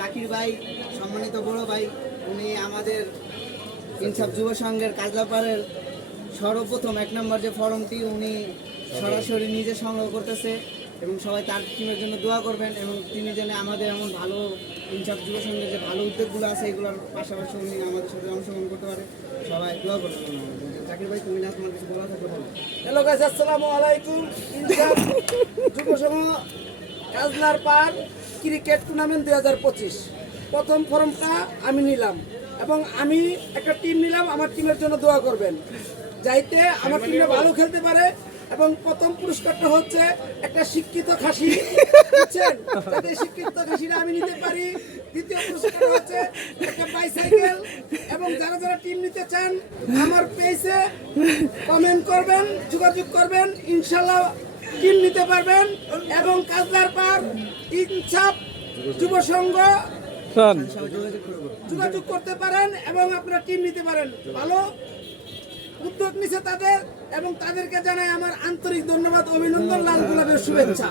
জাকির ভাই সম্মানিত বড় ভাই, উনি আমাদের ইনসাফ যুব সংঘের কাজলাপাড়ের সর্বপ্রথম 1 নম্বর যে ফর্মটি উনি সরাসরি নিজে সংগ্রহ করতেছে এবং সবাই তার টিমের জন্য দোয়া করবেন এবং তিনি যেন আমাদের এমন ভালো ইনসাফ যুব সংঘের যে ভালো উদ্যোগগুলো আছে এগুলোর পাশাপাশি উনি আমাদের সাথে অংশগ্রহণ করতে পারে। সবাই দোয়া করবেন। জাকির ভাই, তুমি না তোমার কিছু বলা থাকলে বলো। হ্যালো গাইস, আসসালামু আলাইকুম। ইনসাফ যুব সংঘ কাজলার পার ক্রিকেট টুর্নামেন্ট 2025 প্রথম ফর্মটা আমি নিলাম এবং আমি একটা টিম নিলাম। আমার টিমের জন্য দোয়া করবেন যাইতে আমার টিমটা ভালো খেলতে পারে। এবং প্রথম পুরস্কারটা হচ্ছে একটা শিক্ষিত খাসি, বুঝছেন, যাতে শিক্ষিত খাসিটা আমি নিতে পারি। দ্বিতীয় পুরস্কার হচ্ছে একটা বাইসাইকেল। এবং যারা যারা টিম নিতে চান আমার পেজে কমেন্ট করবেন, যোগাযোগ করবেন, ইনশাল্লাহ টিম নিতে পারবেন। এবং কাজলার পার ইনসাফ যুব সংঘ যোগাযোগ করতে পারেন এবং আপনারা টিম নিতে পারেন। ভালো উদ্যোগ নিছে তাদের এবং তাদেরকে জানাই আমার আন্তরিক ধন্যবাদ, অভিনন্দন, লাল গোলাপের শুভেচ্ছা।